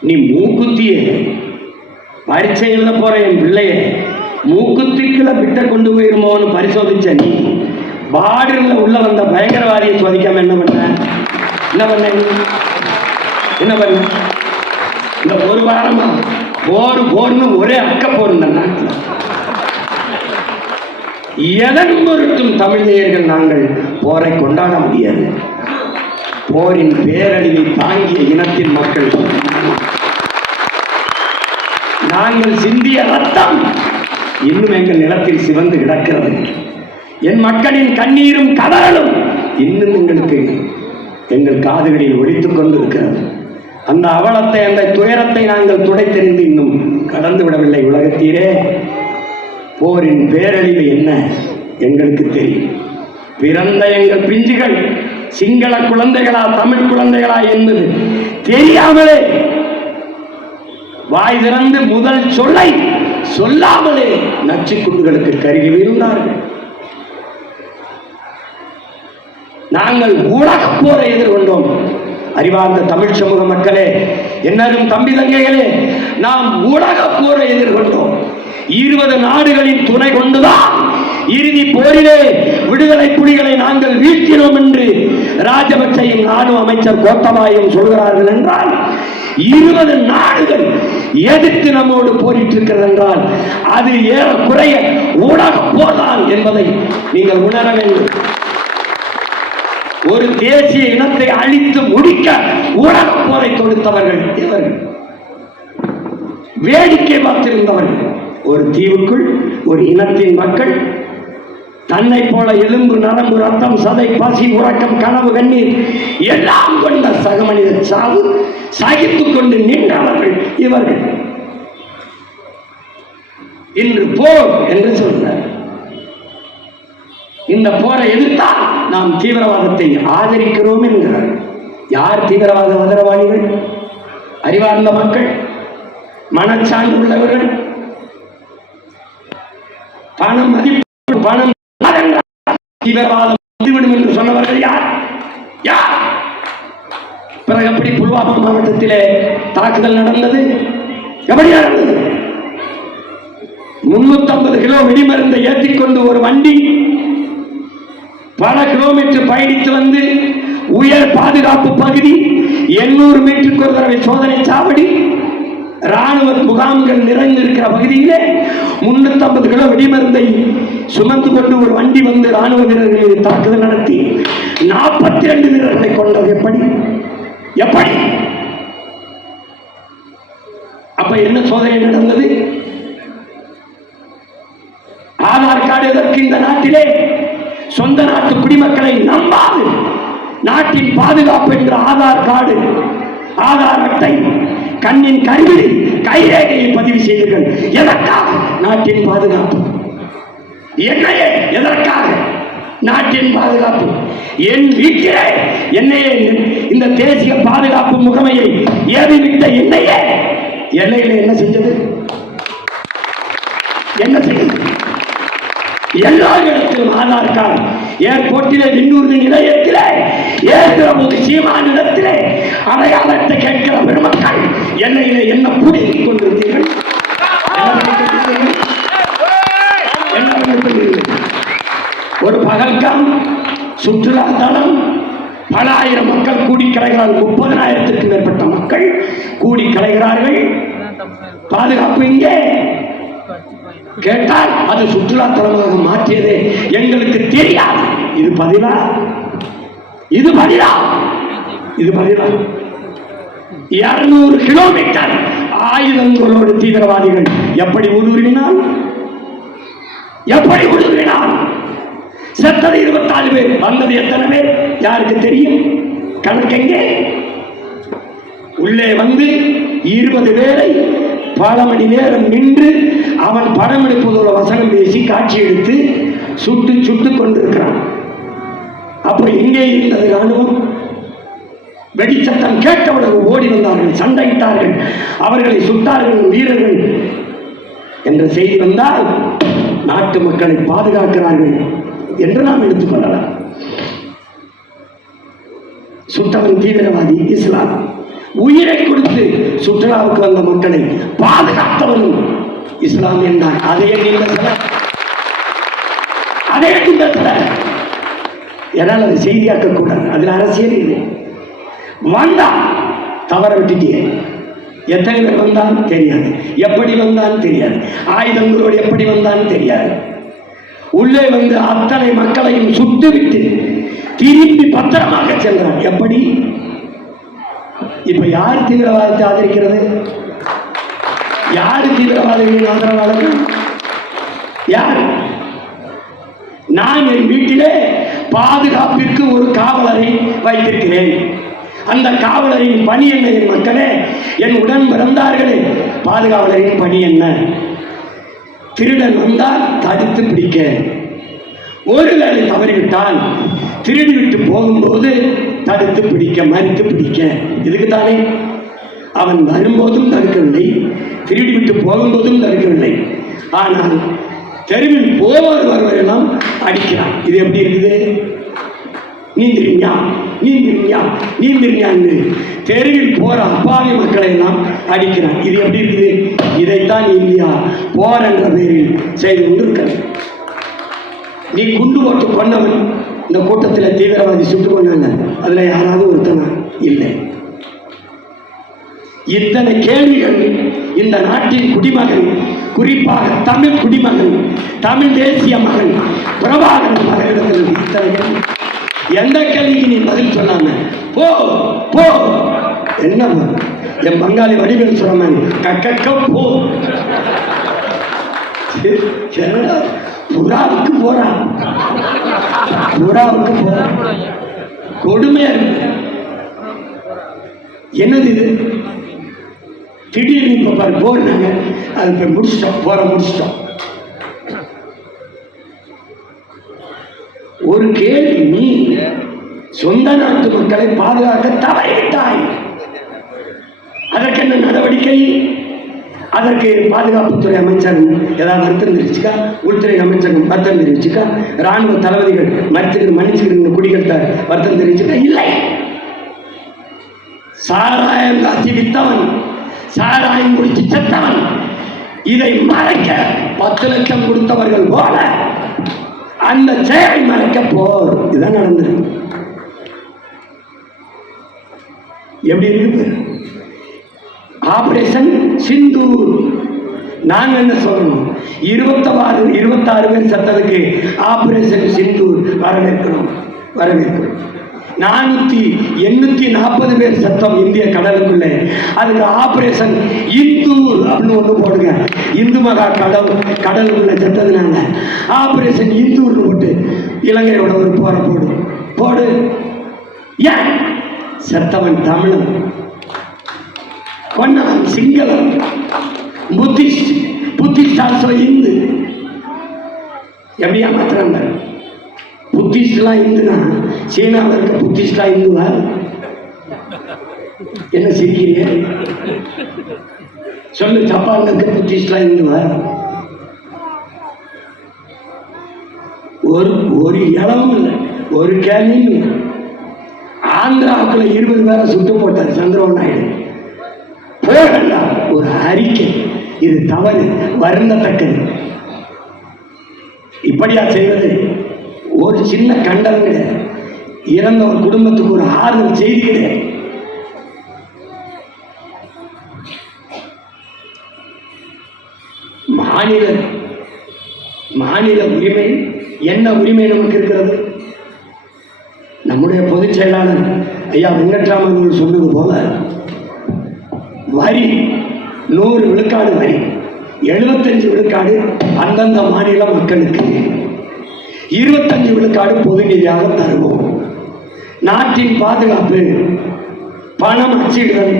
நீ மூக்குத்திய. பரீட்சை எழுத போற என் பிள்ளைய. மூக்குத்திக்குல விட்ட கொண்டு போயிருமோன்னு பரிசோதிச்ச நீ. பார்டர்ல உள்ள வந்த பயங்கரவாதியை சோதிக்காம என்ன பண்ண? என்ன பண்ண என்ன பண்ண? இந்த ஒரு வாரமா? போர் போர்னு ஒரே அக்க போர் எதன் பொருட்டும் தமிழர்கள் நாங்கள் போரை கொண்டாட முடியாது. போரின் பேரழிவை தாங்கிய இனத்தின் மக்கள் நாங்கள் சிந்திய ரத்தம் இன்னும் எங்கள் நிலத்தில் சிவந்து கிடக்கிறது. என் மக்களின் கண்ணீரும் கதறலும் இன்னும் எங்களுக்கு எங்கள் காதுகளில் ஒலித்துக் கொண்டிருக்கிறது. அந்த அவலத்தை அந்த துயரத்தை நாங்கள் துடைத்தெறிந்து இன்னும் கடந்து விடவில்லை உலகத்தீரே. போரின் பேரழிவு என்ன எங்களுக்கு தெரியும். பிறந்த எங்கள் பிஞ்சுகள் சிங்கள குழந்தைகளா தமிழ் குழந்தைகளா என்பது தெரியாமலே வாய் திறந்து முதல் சொல்லை சொல்லாமலே நச்சுக்குண்டுகளுக்கு கருகி வீழ்ந்தார்கள். நாங்கள் ஊடகப் போரை எதிர்கொண்டோம். அறிவார்ந்த தமிழ் சமூக மக்களே என்னதும் தம்பி தங்கைகளே நாம் ஊடகப் போரை எதிர்கொண்டோம். இருபது நாடுகளின் துணை கொண்டுதான் இறுதி போரிலே விடுதலை புலிகளை நாங்கள் வீழ்த்தினோம் என்று ராஜபக்சையும் நானும் அமைச்சர் கோத்தபாயும் சொல்கிறார்கள் என்றால் இருபது நாடுகள் எதிர்த்து நம்மோடு போரிட்டு இருக்கிறது என்றால் அது ஏறக்குறைய ஊடக போர்தான் என்பதை நீங்கள் உணர வேண்டும். ஒரு தேசிய இனத்தை அழித்து முடிக்க ஊடக போரை தொடுத்தவர்கள் இவர்கள். வேடிக்கை பார்த்திருந்தவர்கள். ஒரு தீவுக்குள் ஒரு இனத்தின் மக்கள் தன்னை போல எலும்பு நரம்பு ரத்தம் சதை பசி உறக்கம் கனவு கண்ணீர் எல்லாம் கொண்ட சக மனித சாவு சகித்து கொண்டு நின்றவர்கள் இவர்கள். இன்று போர் என்று சொன்னார். இந்த போரை எதிர்த்தால் நாம் தீவிரவாதத்தை ஆதரிக்கிறோம் என்கிறார். யார் தீவிரவாத ஆதரவாளிகள்? அறிவார்ந்த மக்கள் மனச்சான்று உள்ளவர்கள் பணம் மதிப்பு பணம் தீவிரவாதம் வந்துவிடும் என்று சொன்னவர்கள் யார்? யார்? பிறகு எப்படி புல்வாமா மாவட்டத்திலே தாக்குதல் நடந்தது? எப்படி நடந்தது? முன்னூத்தி கிலோ வெடிமருந்தை ஏற்றிக்கொண்டு ஒரு வண்டி பல கிலோமீட்டர் பயணித்து வந்து உயர் பாதுகாப்பு பகுதி எண்ணூறு மீட்டருக்கு ஒரு தடவை சோதனை சாவடி ராணுவ முகாம்கள் நிறைந்திருக்கிற பகுதியிலே முன்னூத்தி ஐம்பது கிலோ வெடிமருந்தை சுமந்து கொண்டு ஒரு வண்டி வந்து ராணுவ வீரர்களை தாக்குதல் நடத்தி நாற்பத்தி ரெண்டு வீரர்களை கொண்டது எப்படி? எப்படி? அப்ப என்ன சோதனை நடந்தது? ஆதார் கார்டு எதற்கு இந்த நாட்டிலே? சொந்த நாட்டு குடிமக்களை நம்பாது. நாட்டின் பாதுகாப்பு என்ற ஆதார் கார்டு ஆதார் அட்டை கண்ணின் கருவிழி கைரேகையை பதிவு செய்தீர்கள் எதற்காக? நாட்டின் பாதுகாப்பு. என்னையே எதற்காக? நாட்டின் பாதுகாப்பு. என் வீட்டிலே என்னையே இந்த தேசிய பாதுகாப்பு முகமையை ஏவிவிட்ட என்னையே எல்லையில என்ன செஞ்சது? என்ன செய்தது? எல்லா இடத்திலும் ஆதார் கார்டு ஏர்போர்ட்டிலே விண்ணூர்தி நிலையத்திலே ஏற்கிற போது சீமானிடத்திலே அடையாளத்தை கேட்கிற பெருமக்கள் என்னையிலே என்ன புடுங்கிக் கொண்டிருந்தீர்கள்? ஒரு பகல்கம் சுற்றுலா தளம் பல ஆயிரம் மக்கள் கூடி கலைகிறார்கள் முப்பதனாயிரத்திற்கு மேற்பட்ட மக்கள் கூடி கலைகிறார்கள் பாதுகாப்பு இங்கே. கேட்டால் அது சுற்றுலா தலமாக மாற்றியது எங்களுக்கு தெரியாது. இது பதிலா? இது பதிலா? இது பதிலா? இருநூறு கிலோமீட்டர் ஆயுதங்களோடு தீவிரவாதிகள் எப்படி ஊடுருவினால்? எப்படி ஊடுருவினால்? செத்தது இருபத்தாலு பேர் வந்தது எத்தனை பேர்? யாருக்கு தெரியும்? கணக்கெங்கே உள்ளே வந்து இருபது பேரை பல மணி நேரம் நின்று அவன் படம் எடுப்பதோட வசனம் பேசி காட்சி எடுத்து சுட்டு சுட்டு கொண்டிருக்கிறான். அப்ப எங்கே இருந்தது ராணுவம். வெடிச்சத்தம் கேட்டவுடன் ஓடி வந்தார்கள் சண்டையிட்டார்கள். அவர்களை சுட்டார்கள் வீரர்கள். என்ற செய்தி வந்தால் நாட்டு மக்களை பாதுகாக்கிறார்கள் என்று நாம் எடுத்துக்கொள்ளலாம் சுட்டவன் தீவிரவாதி இஸ்லாம். உயிரை கொடுத்து சுற்றுலாவுக்கு வந்த மக்களை பாதுகாத்தவனும் இஸ்லாம் என்றார் அதே நீங்கள் அதே நீங்கள் என்னால் அது செய்தியாக்க கூடாது. அதில் அரசியல் இல்லை. வந்தா தவற விட்டுட்டியே. எத்தனை பேர் வந்தான்னு தெரியாது. எப்படி வந்தான்னு தெரியாது. ஆயுதங்களோடு எப்படி வந்தான்னு தெரியாது. உள்ளே வந்து அத்தனை மக்களையும் சுட்டுவிட்டு திரும்பி பத்திரமாக சென்றான். எப்படி? இப்ப யார் தீவிரவாதத்தை ஆதரிக்கிறது? யார் தீவிரவாதிகளின் ஆதரவாளர்கள் யார்? நான் என் வீட்டிலே பாதுகாப்பிற்கு ஒரு காவலரை வைத்திருக்கிறேன். அந்த காவலரின் பணி என்ன என் மக்களே? என் உடன் பிறந்தார்களே. பாதுகாவலரின் பணி என்ன? திருடன் வந்தால் தடுத்து பிடிக்க. ஒருவேளை தவறிவிட்டால் திருடி விட்டு போகும்போது தடுத்து பிடிக்க மறித்து பிடிக்க. இதுக்கு தானே அவன் வரும்போதும் தடுக்கவில்லை திருடி விட்டு போகும்போதும் தடுக்கவில்லை. ஆனால் தெருவில் போவார் வருவரெல்லாம் அடிக்கிறான் இது எப்படி இருக்குது? நீந்திரியா நீந்திரியா நீந்திரியான்னு தெருவில் போற அப்பாவி மக்களை எல்லாம் அடிக்கிறான் இது எப்படி இருக்குது? இதைத்தான் இந்தியா போர் என்ற பெயரில் செய்து கொண்டிருக்கிறது. நீ குண்டு போட்டு கொண்டவன் இந்த கூட்டத்தில் தீவிரவாதி சுட்டு கொண்டாங்க அதுல யாராவது ஒருத்தனா? இல்லை. இத்தனை கேள்விகள் இந்த நாட்டின் குடிமகன் குறிப்பாக தமிழ் குடிமகன் தமிழ் தேசிய மகன் பிரபாகரன் மகளிடத்தில் இத்தனை எந்த கேள்விக்கு நீ பதில் சொல்லாம? போ போ. என்ன என் பங்காளி வடிவேல் சொல்லாம கக்கக்க போ. புறாவுக்கு போறான் புறாவுக்கு போறான் கொடுமையா இருக்கு என்னது இது? திடீர்னு இப்ப பாரு போறாங்க அது இப்ப முடிச்சிட்டோம் போற முடிச்சிட்டோம். ஒரு கேள்வி நீ சொந்த நாட்டு மக்களை பாதுகாக்க தவறிவிட்டாய். அதற்கென்ன நடவடிக்கை? அதற்கு பாதுகாப்புத்துறை அமைச்சகம் ஏதாவது வருத்தம் தெரிவிச்சுக்கா உள்துறை அமைச்சகம் வருத்தம் தெரிவிச்சுக்கா ராணுவ தளபதிகள் மறுத்து மன்னிச்சுக்கிற குடிகள் வருத்தம் தெரிவிச்சுக்கா இல்லை. சாராயம் காட்சி வித்தவன் சாராயம் குடிச்சு செத்தவன் இதை மறைக்க பத்து லட்சம் கொடுத்தவர்கள் போல அந்த செயலை மறைக்க போர். இதுதான் நடந்தது. எப்படி இருக்கு? ஆபரேஷன் சிந்தூர். நாங்க என்ன சொல்லணும்? இருபத்தாறு இருபத்தாறு பேர் செத்ததுக்கு ஆபரேஷன் சிந்தூர் வரவேற்கிறோம் வரவேற்கிறோம் நானூத்தி எண்ணூத்தி நாற்பது பேர் சத்தம் இந்திய கடலுக்குள்ளே. அதுக்கு ஆபரேஷன் இந்தூர் அப்படின்னு ஒண்ணு போடுங்க. இந்து மகா கடல் கடலுக்குள்ள செத்ததுனால ஆபரேஷன் இந்தூர்னு போட்டு இலங்கையோட ஒரு போற போடு. போடு. ஏன்? செத்தவன் தமிழன். கொன்னவன் சிங்களம் புத்திஸ்ட் புத்திஸ்ட் ஆல்சோ இந்து. எப்படியா மாத்திரம் புத்திஸ்ட்லாம் இந்துனா சீனாவில் இருக்க புத்திஸ்ட்லாம் இந்துவா? என்ன சிரிக்கிறீங்க? சொல்லு ஜப்பான்ல இருக்க புத்திஸ்ட்லாம் இந்துவா? ஒரு ஒரு இளவும் இல்லை ஒரு கேள்வியும் இல்லை. ஆந்திராவுக்குள்ள இருபது பேரை சுட்டு போட்டார் சந்திரபாபு நாயுடு. ஒரு அறிக்கை. இது தவறு வருந்தத்தக்கது. இப்படியா செய்வது? ஒரு சின்ன கண்டனம் கிடையாது. இறந்த ஒரு குடும்பத்துக்கு ஒரு ஆறுதல் செய்தி கிடையாது. மாநில மாநில உரிமை என்ன உரிமை நமக்கு இருக்கிறது? நம்முடைய பொதுச் செயலாளர் ஐயா வெங்கட்ராமன் சொன்னது போல வரி நூறு விழுக்காடு வரி. எழுபத்தஞ்சு விழுக்காடு அந்தந்த மாநில மக்களுக்கு. இருபத்தஞ்சு விழுக்காடு பொது நிதியாக தருவோம். நாட்டின் பாதுகாப்பு பணம் அச்சிடுதல்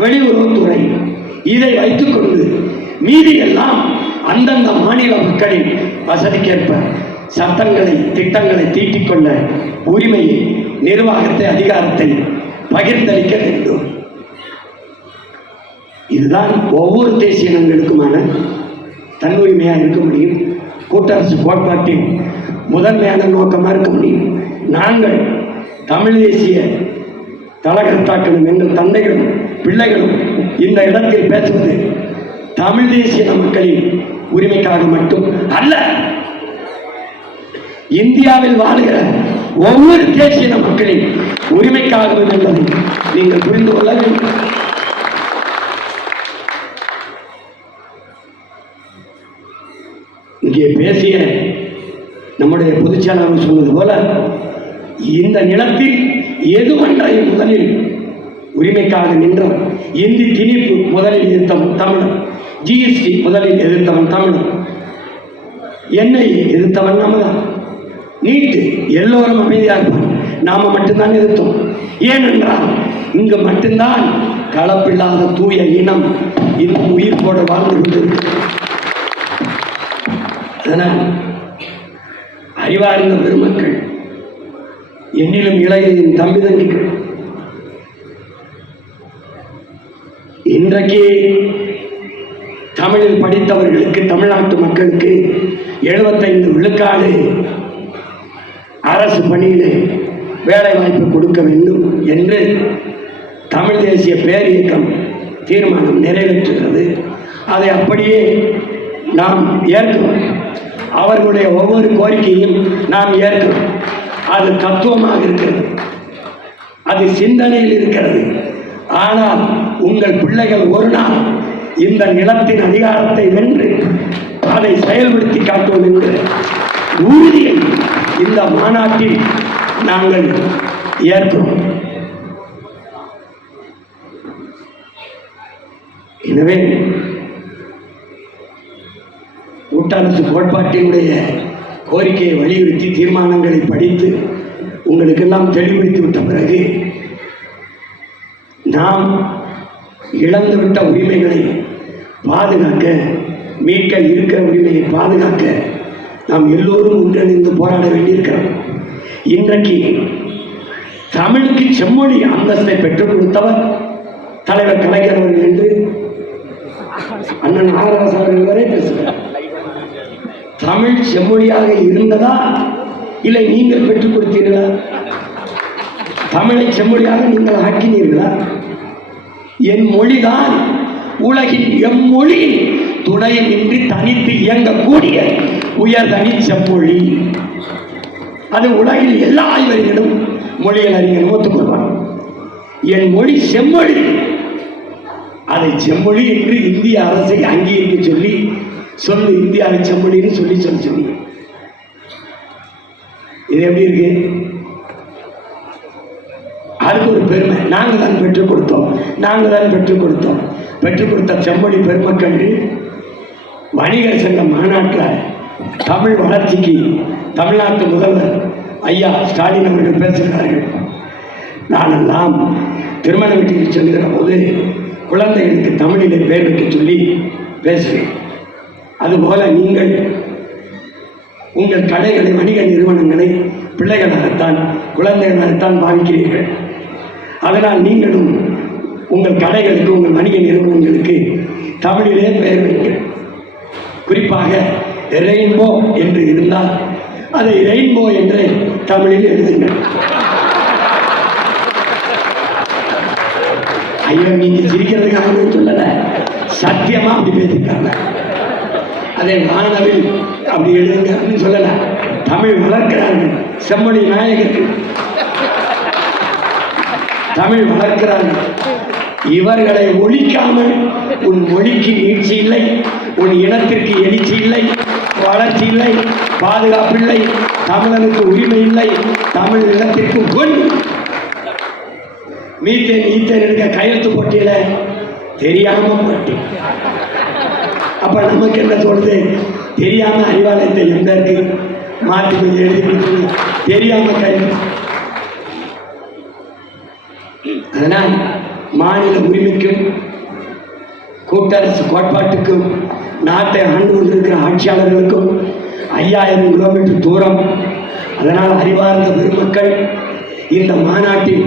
வெளியுறவுத்துறை இதை வைத்துக்கொண்டு மீதி எல்லாம் அந்தந்த மாநில மக்களின் வசதிக்கேற்ப சட்டங்களை திட்டங்களை தீட்டிக்கொள்ள உரிமையை நிர்வாகத்தை அதிகாரத்தை பகிர்ந்தளிக்க வேண்டும். இதுதான் ஒவ்வொரு தேசிய இனங்களுக்குமான தன்னுரிமையாக இருக்க முடியும். கூட்டரசு கோட்பாட்டின் முதன்மையான நோக்கமாக இருக்க முடியும். நாங்கள் தமிழ் தேசிய தலகர்த்தாக்களும் எங்கள் தந்தைகளும் பிள்ளைகளும் இந்த இடத்தில் பேசுவது தமிழ் தேசிய மக்களின் உரிமைக்காக மட்டும் அல்ல. இந்தியாவில் வாழுகிற ஒவ்வொரு தேசிய மக்களின் உரிமைக்காகவும் என்பதை நீங்கள் புரிந்து கொள்ள வேண்டும். இங்கே பேசிய நம்முடைய பொதுச்செயலாளர் சொன்னது போல இந்த நிலத்தில் எதுவென்றை முதலில்? உரிமைக்காக நின்றவர் இந்தி திணிப்பு முதலில் எதிர்த்தவன் தமிழன். ஜிஎஸ்டி முதலில் எதிர்த்தவன் தமிழன். என்னை எதிர்த்தவன் நம்ம தான் நீட்டு எல்லோரும் அமைதியாக இருப்பாங்க நாம மட்டும்தான் எதிர்த்தோம். ஏனென்றால் இங்கு மட்டும்தான் கலப்பில்லாத தூய இனம் இன்னும் உயிர் போட வாழ்ந்து கொண்டிருக்கிறது. அறிவார்ந்த பெருமக்கள் என்னிலும் இளைய என் தம்பி தங்கிகள் இன்றைக்கு தமிழில் படித்தவர்களுக்கு தமிழ்நாட்டு மக்களுக்கு எழுபத்தைந்து விழுக்காடு அரசு பணியில் வேலை வாய்ப்பு கொடுக்க வேண்டும் என்று தமிழ் தேசிய பேரியக்கம் தீர்மானம் நிறைவேற்றுகிறது. அதை அப்படியே நாம் ஏற்கிறோம். அவர்களுடைய ஒவ்வொரு கோரிக்கையும் நாம் ஏற்கிறோம். அது தத்துவமாக இருக்கிறது. அது சிந்தனையில் இருக்கிறது. ஆனால் உங்கள் பிள்ளைகள் ஒரு நாள் இந்த நிலத்தின் அதிகாரத்தை வென்று அதை செயல்படுத்தி காட்டுவோம் என்று உறுதியை இந்த மாநாட்டில் நாங்கள் ஏற்போம் எனவே கூட்டரசு கோட்பாட்டினுடைய கோரிக்கையை வலியுறுத்தி தீர்மானங்களை படித்து உங்களுக்கெல்லாம் தெளிவுபடுத்தி விட்ட பிறகு நாம் இழந்துவிட்ட உரிமைகளை பாதுகாக்க மீட்க இருக்கிற உரிமையை பாதுகாக்க நாம் எல்லோரும் ஒன்றிணைந்து போராட வேண்டியிருக்கிறோம். இன்றைக்கு தமிழுக்கு செம்மொழி அந்தஸ்தை பெற்றுக் கொடுத்தவர் தலைவர் கலைஞர் அவர்கள் என்று அண்ணன் நாகராஜ் அவர்கள் வரை தமிழ் செம்மொழியாக இருந்ததா? இல்லை நீங்கள் பெற்றுக் கொடுத்தீர்களா? தமிழை செம்மொழியாக நீங்கள் ஆக்கினீர்களா? என் மொழிதான் உலகின் எம்மொழி. துணையின்றி தனித்து இயங்கக்கூடிய உயர்தனி செம்மொழி. அது உலகில் எல்லா ஆய்வறிஞரும் மொழிகள் அறிஞரும் ஒத்துக்கொள்வார் என் மொழி செம்மொழி. அதை செம்மொழி என்று இந்திய அரசை அங்கீகரிக்க சொல்லி சொல்லு இந்தியாவை செம்மொழின்னு சொல்லி சொல்லி சொல்லி. இது எப்படி இருக்கு? அதுக்கு ஒரு பெருமை. நாங்கள் தான் பெற்றுக் கொடுத்தோம். நாங்கள் தான் பெற்றுக் கொடுத்தோம். பெற்றுக் கொடுத்த செம்மொழி பெருமக்கள் வணிகர் சங்க மாநாட்டில் தமிழ் வளர்ச்சிக்கு தமிழ்நாட்டு முதல்வர் ஐயா ஸ்டாலின் அவர்கள் பேசுகிறார்கள். நானெல்லாம் திருமண வீட்டுக்கு செல்கிற போது குழந்தைகளுக்கு தமிழிலே பேர் வைக்க சொல்லி பேசுவேன். அதுபோல நீங்கள் உங்கள் கடைகளை வணிக நிறுவனங்களை பிள்ளைகளாகத்தான் குழந்தைகளாகத்தான் பாவிக்கிறீர்கள். அதனால் நீங்களும் உங்கள் கடைகளுக்கு உங்கள் வணிக நிறுவனங்களுக்கு தமிழிலே பெயர் வைங்கள் குறிப்பாக ரெயின்போ என்று இருந்தால் அதை ரெயின்போ என்று தமிழில் எழுதுங்கள். ஐயோ நீங்க சிரிக்கிறதுக்காக சொல்லலை. சத்தியமா அப்படி பேசிட்டாங்க. அதை மாணவில் அப்படி எழுதுங்க அப்படின்னு சொல்லல. தமிழ் வளர்க்கிறார்கள். செம்மொழி நாயகர்கள். தமிழ் வளர்க்கிறார்கள். இவர்களை ஒழிக்காமல் உன் மொழிக்கு நீட்சி இல்லை உன் இனத்திற்கு எழுச்சி இல்லை வளர்ச்சி இல்லை பாதுகாப்பு இல்லை தமிழனுக்கு உரிமை இல்லை தமிழ் நிலத்திற்கு பொன் மீத்தேன் ஈத்தேன் எடுக்க கையெழுத்து போட்டியில தெரியாம போட்டேன் அப்போ நமக்கு என்ன சொல்றது? தெரியாம அறிவாலயத்தை எந்த இருக்கு மாற்றி கொஞ்சம் எழுதி கொடுத்து தெரியாம கல்வி அதனால் மாநில உரிமைக்கும் கூட்டரசு கோட்பாட்டுக்கும் நாட்டை ஆண்டு கொண்டிருக்கிற ஆட்சியாளர்களுக்கும் ஐயாயிரம் கிலோமீட்டர் தூரம். அதனால் அறிவார்ந்த பெருமக்கள் இந்த மாநாட்டில்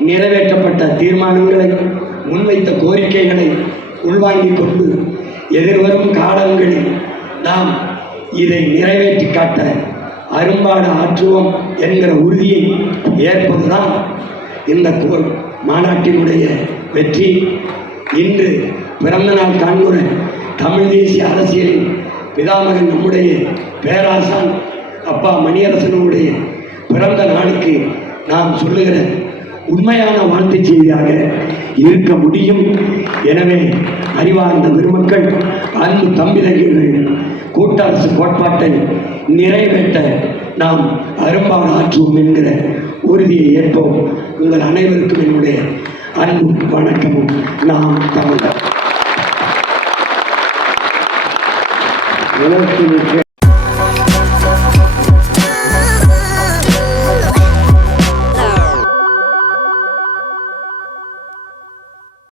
நிறைவேற்றப்பட்ட தீர்மானங்களை முன்வைத்த கோரிக்கைகளை உள்வாங்கிக் கொண்டு எதிர்வரும் காலங்களில் நாம் இதை நிறைவேற்றி காட்ட அரும்பாடு ஆற்றுவோம் என்கிற உறுதியை ஏற்பதுதான் இந்த கோ- மாநாட்டினுடைய வெற்றி. இன்று பிறந்த நாள் தமிழ் தேசிய அரசியலின் பிதாமகன் நம்முடைய பேராசான் அப்பா மணியரசனுடைய பிறந்த நாளுக்கு நாம் சொல்லுகிற உண்மையான வாழ்த்து செய்தியாக இருக்க முடியும். எனவே அறிவார்ந்த பெருமக்கள் அன்பு தம்பிதர்கள் கூட்டரசு கோட்பாட்டை நிறைவேற்ற நாம் அரும்பாடு ஆற்றுவோம் என்கிற உறுதியை ஏற்போம். உங்கள் அனைவருக்கும் என்னுடைய அன்பு வணக்கமும். நாம் தமிழர்.